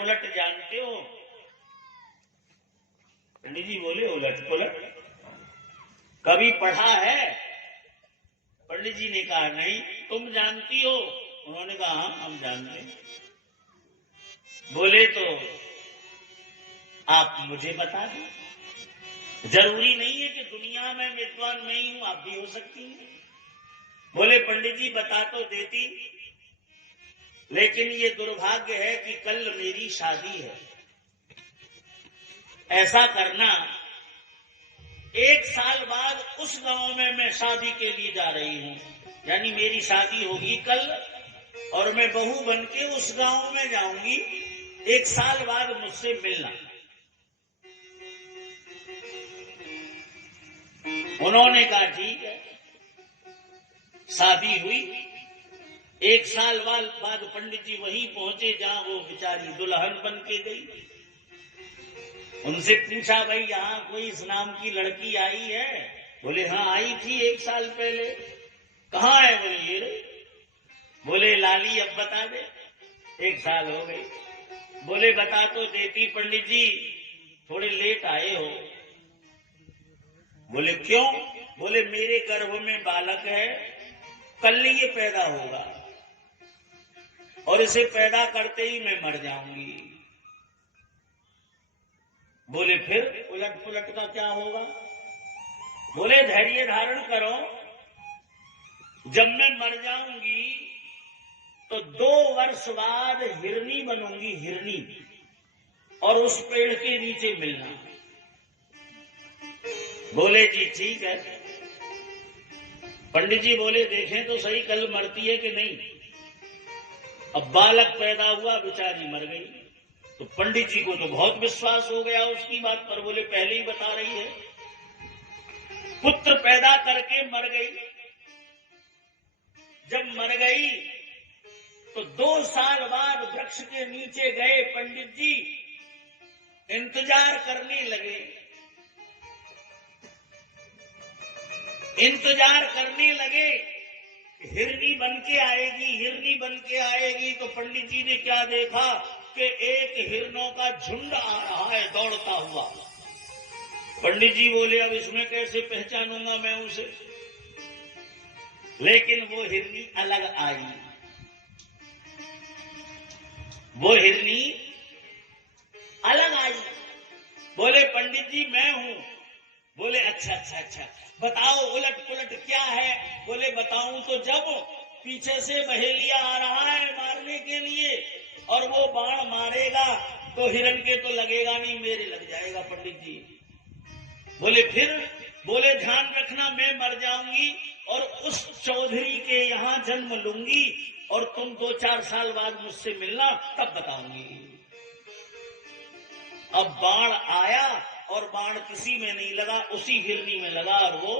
पुलट जानते हो? पंडित जी बोले उलट पुलट कभी पढ़ा है? पंडित जी ने कहा नहीं। तुम जानती हो? उन्होंने कहा हाँ हम जानते हैं। बोले तो आप मुझे बता दो। जरूरी नहीं है कि दुनिया में विद्वान मैं ही हूं, आप भी हो सकती हैं। बोले पंडित जी बता तो देती, लेकिन ये दुर्भाग्य है कि कल मेरी शादी है। ऐसा करना, 1 साल बाद उस गांव में मैं शादी के लिए जा रही हूं, यानी मेरी शादी होगी कल और मैं बहू बन के उस गांव में जाऊंगी। 1 साल बाद मुझसे मिलना। उन्होंने कहा ठीक है। शादी हुई। 1 साल बाद पंडित जी वहीं पहुंचे जहां वो बेचारी दुल्हन बन के गई। उनसे पूछा भाई यहाँ कोई इस नाम की लड़की आई है? बोले हाँ आई थी 1 साल पहले। कहाँ है? बोले ये रे। बोले लाली अब बता दे, 1 साल हो गई। बोले बता तो देती पंडित जी, थोड़े लेट आए हो। बोले क्यों? बोले मेरे गर्भ में बालक है, कल ये पैदा होगा और इसे पैदा करते ही मैं मर जाऊंगी। बोले फिर उलट पुलट का क्या होगा? बोले धैर्य धारण करो, जब मैं मर जाऊंगी तो 2 वर्ष बाद हिरनी बनूंगी, हिरनी, और उस पेड़ के नीचे मिलना। बोले जी ठीक है। पंडित जी बोले देखें तो सही कल मरती है कि नहीं। अब बालक पैदा हुआ, बेचारी मर गई। तो पंडित जी को तो बहुत विश्वास हो गया उसकी बात पर। बोले पहले ही बता रही है। पुत्र पैदा करके मर गई। जब मर गई तो 2 साल बाद वृक्ष के नीचे गए पंडित जी, इंतजार करने लगे। इंतजार करने लगे, हिरनी बन के आएगी, हिरनी बन के आएगी। तो पंडित जी ने क्या देखा कि एक हिरनों का झुंड आ रहा है दौड़ता हुआ। पंडित जी बोले अब इसमें कैसे पहचानूंगा मैं उसे। लेकिन वो हिरनी अलग आई। वो हिरनी अलग आई। बोले पंडित जी मैं हूं। बोले अच्छा अच्छा अच्छा, बताओ उलट पुलट क्या है? बोले बताऊं तो जब पीछे से बहेलिया आ रहा है मारने के लिए और वो बाण मारेगा तो हिरण के तो लगेगा नहीं, मेरे लग जाएगा पंडित जी। बोले फिर? बोले ध्यान रखना मैं मर जाऊंगी और उस चौधरी के यहां जन्म लूंगी और तुम 2-4 साल बाद मुझसे मिलना, तब बताऊंगी। अब बाण आया और बाण किसी में नहीं लगा, उसी हिरनी में लगा और वो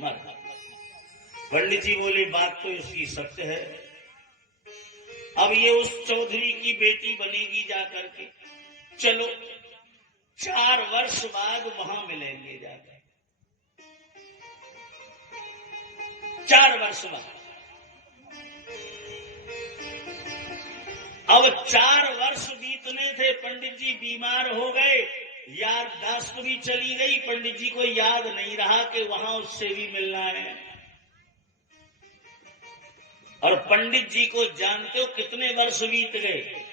मर गया। पंडित जी बोले बात तो इसकी सत्य है। अब ये उस चौधरी की बेटी बनेगी जाकर के। चलो 4 वर्ष बाद वहां मिलेंगे जाकर। 4 वर्ष बाद। अब 4 वर्ष बीतने थे, पंडित जी बीमार हो गए, याददाश्त भी चली गई। पंडित जी को याद नहीं रहा कि वहां उससे भी मिलना है। और पंडित जी को जानते हो कितने वर्ष बीत गए?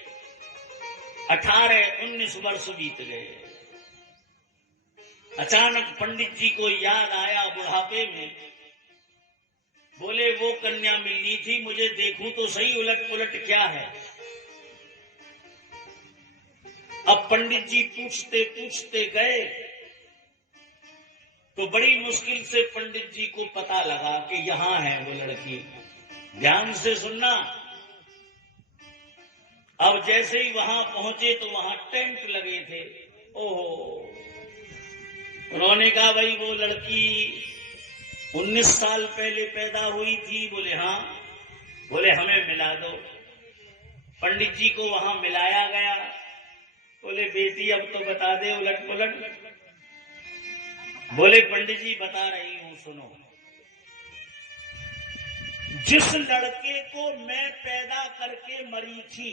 18-19 वर्ष बीत गए। अचानक पंडित जी को याद आया बुढ़ापे में। बोले वो कन्या मिलनी थी, मुझे देखूं तो सही उलट पुलट क्या है। अब पंडित जी पूछते पूछते गए तो बड़ी मुश्किल से पंडित जी को पता लगा कि यहां है वो लड़की। ध्यान से सुनना। अब जैसे ही वहां पहुंचे तो वहां टेंट लगे थे। ओहो। उन्होंने कहा भाई वो लड़की 19 साल पहले पैदा हुई थी। बोले हाँ। बोले हमें मिला दो। पंडित जी को वहां मिलाया गया। बोले बेटी अब तो बता दे उलट पुलट। बोले पंडित जी बता रही हूं सुनो। जिस लड़के को मैं पैदा करके मरी थी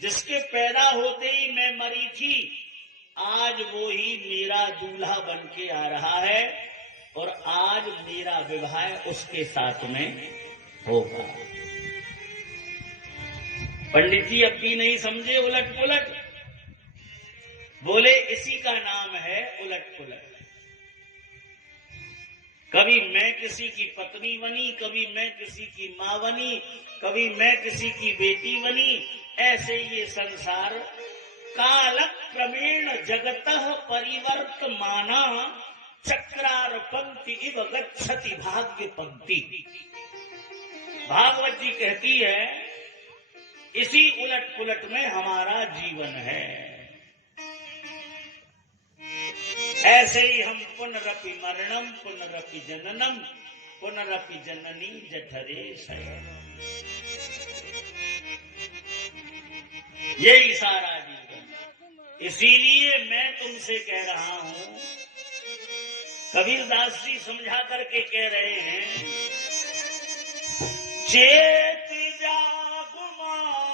जिसके पैदा होते ही मैं मरी थी, आज वो ही मेरा दूल्हा बन के आ रहा है और आज मेरा विवाह उसके साथ में होगा। पंडित जी अब भी नहीं समझे उलट पुलट, बोले इसी का नाम है उलट पुलट। कभी मैं किसी की पत्नी बनी, कभी मैं किसी की मां बनी, कभी मैं किसी की बेटी बनी। ऐसे ये संसार काल क्रमेण जगतः परिवर्तमाना चक्रार पंक्ति इव गच्छति भाग्य पंक्ति। भागवत जी कहती है इसी उलट पुलट में हमारा जीवन है। ऐसे ही हम पुनरपि मरणम पुनरपि जननम पुनरपि जननी जठरे शयनम, यही सारा जीवन। इसीलिए मैं तुमसे कह रहा हूं, कबीरदास जी समझा करके कह रहे हैं, चेत जागुमानी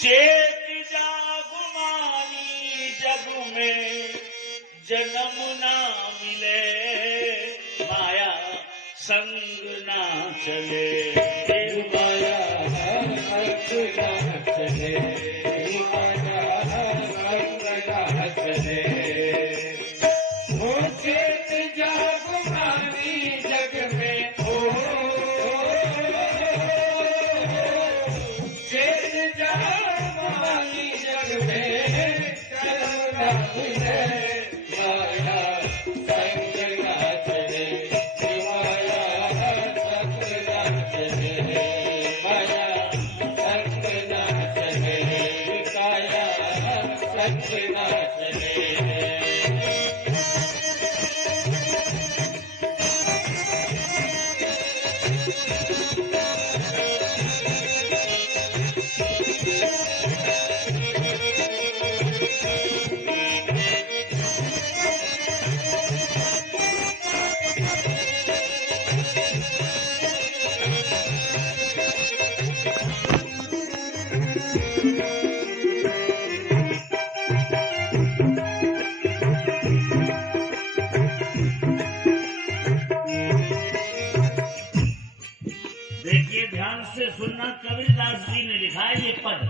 चेत जागुमानी जग में जन्म ना मिले, माया संग ना चले, माया संग ना चले, माया संग ना चले। वो चेत जागुमानी जग में, चेत जागुमानी जग में जन्म ना मिले, माया संग ना चले, सुनना। कबीरदास जी ने लिखा है ये पद,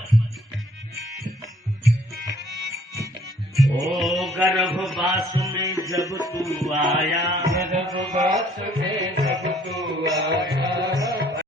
ओ गर्भवास में जब तू आया, गर्भवास में जब तू आया,